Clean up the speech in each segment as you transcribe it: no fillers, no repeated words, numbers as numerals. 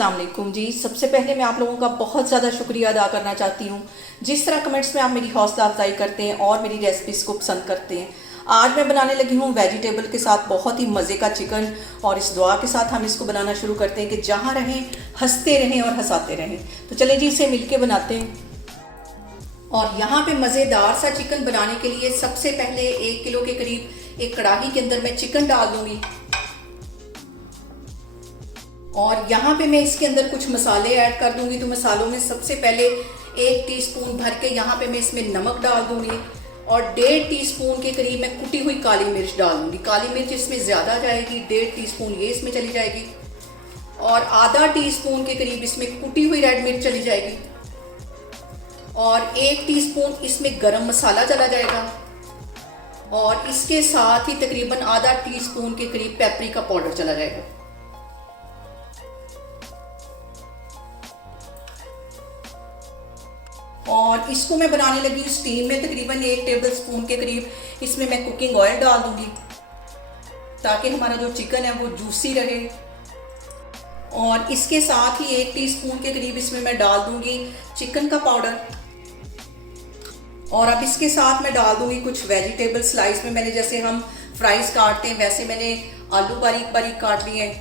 अस्सलाम वालेकुम जी। सबसे पहले मैं आप लोगों का बहुत ज़्यादा शुक्रिया अदा करना चाहती हूँ जिस तरह कमेंट्स में आप मेरी हौसला अफजाई करते हैं और मेरी रेसिपीज़ को पसंद करते हैं। आज मैं बनाने लगी हूँ वेजिटेबल के साथ बहुत ही मज़े का चिकन, और इस दुआ के साथ हम इसको बनाना शुरू करते हैं कि जहाँ रहें हंसते रहें और हंसाते रहें। तो चले जी इसे मिलके बनाते हैं। और यहाँ पे मज़ेदार सा चिकन बनाने के लिए सबसे पहले 1 किलो के करीब एक कढ़ाई के अंदर मैं चिकन डाल दूंगी, और यहाँ पे मैं इसके अंदर कुछ मसाले ऐड कर दूंगी। तो मसालों में सबसे पहले 1 टीस्पून भर के यहाँ पे मैं इसमें नमक डाल दूंगी, और 1.5 टीस्पून के करीब मैं कुटी हुई काली मिर्च डाल दूंगी। काली मिर्च इसमें ज़्यादा जाएगी, 1.5 टीस्पून ये इसमें चली जाएगी, और आधा टीस्पून के करीब इसमें कुटी हुई रेड मिर्च चली जाएगी, और 1 टीस्पून इसमें गरम मसाला चला जाएगा, और इसके साथ ही तकरीबन आधा टीस्पून के करीब पेपरिका पाउडर चला जाएगा। और इसको मैं बनाने लगी हूँ स्टीम में। तकरीबन 1 टेबलस्पून के करीब इसमें मैं कुकिंग ऑयल डाल दूंगी ताकि हमारा जो चिकन है वो जूसी रहे। और इसके साथ ही 1 टीस्पून के करीब इसमें मैं डाल दूंगी चिकन का पाउडर, और अब इसके साथ मैं डाल दूंगी कुछ वेजिटेबल स्लाइस में। मैंने जैसे हम फ्राइज काटते हैं वैसे मैंने आलू बारीक बारीक काट लिए हैं,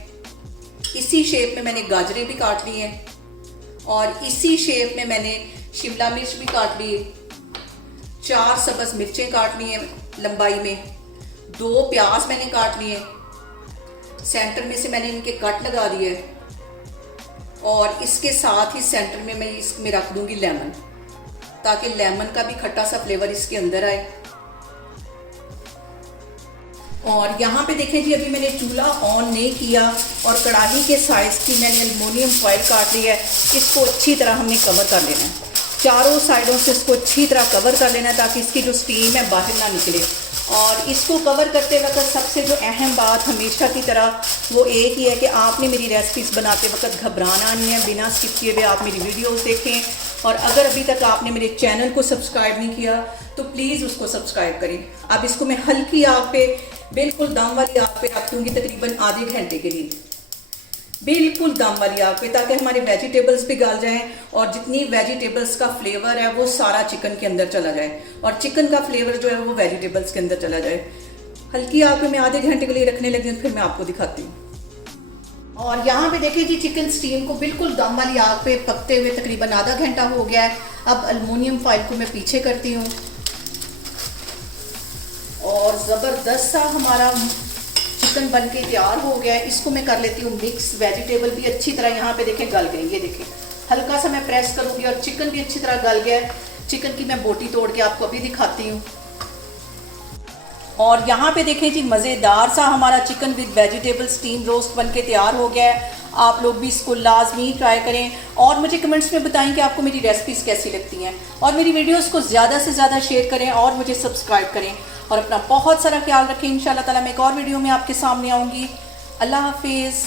इसी शेप में मैंने गाजरें भी काट ली हैं, और इसी शेप में मैंने शिमला मिर्च भी काट ली है, 4 सब्ज़ मिर्चें काट ली हैं लंबाई में, 2 प्याज मैंने काट लिए, सेंटर में से मैंने इनके कट लगा दिए, और इसके साथ ही सेंटर में मैं इसमें रख दूंगी लेमन, ताकि लेमन का भी खट्टा सा फ्लेवर इसके अंदर आए। और यहाँ पे देखें जी, अभी मैंने चूल्हा ऑन नहीं किया और कढ़ाई के साइज़ की मैंने एल्युमिनियम फॉइल काट ली है। इसको अच्छी तरह हमने कवर कर लेना है, चारों साइडों से इसको अच्छी तरह कवर कर लेना है ताकि इसकी जो स्टीम है बाहर ना निकले। और इसको कवर करते वक्त सबसे जो अहम बात हमेशा की तरह वो एक ही है कि आपने मेरी रेसिपीज़ बनाते वक्त घबराना नहीं है। बिना स्किप किए हुए आप मेरी वीडियोस देखें, और अगर अभी तक आपने मेरे चैनल को सब्सक्राइब नहीं किया तो प्लीज़ उसको सब्सक्राइब करें। अब इसको मैं हल्की आग पे, बिल्कुल दम वाली आग पे रख दूँगी तकरीबन आधे घंटे के लिए, बिल्कुल दम वाली आग पे, ताकि हमारे वेजिटेबल्स भी गल जाएं और जितनी वेजिटेबल्स का फ्लेवर है वो सारा चिकन के अंदर चला जाए, और चिकन का फ्लेवर जो है वो वेजिटेबल्स के अंदर चला जाए। हल्की आग पे मैं आधे घंटे के लिए रखने लगी हूँ, फिर मैं आपको दिखाती हूँ। और यहाँ पे देखिए जी, चिकन स्टीम को बिल्कुल दम वाली आग पे पकते हुए तकरीबन आधा घंटा हो गया है। अब एल्युमिनियम फॉइल को मैं पीछे करती हूँ, और ज़बरदस्त सा हमारा चिकन बन के तैयार हो गया है। इसको मैं कर लेती हूँ मिक्स। वेजिटेबल भी अच्छी तरह यहाँ पे देखें गल गई, ये देखें हल्का सा मैं प्रेस करूँगी, और चिकन भी अच्छी तरह गल गया है। चिकन की मैं बोटी तोड़ के आपको अभी दिखाती हूँ। और यहाँ पे देखें जी, मज़ेदार सा हमारा chicken with vegetable steam roast बन के तैयार हो गया है। आप लोग भी इसको लाजमी ट्राई करें, और मुझे कमेंट्स में बताएं कि आपको मेरी रेसिपीज़ कैसी लगती हैं, और मेरी वीडियोस को ज़्यादा से ज़्यादा शेयर करें और मुझे सब्सक्राइब करें, और अपना बहुत सारा ख्याल रखें। इंशाल्लाह ताला मैं एक और वीडियो में आपके सामने आऊँगी। अल्लाह हाफिज़।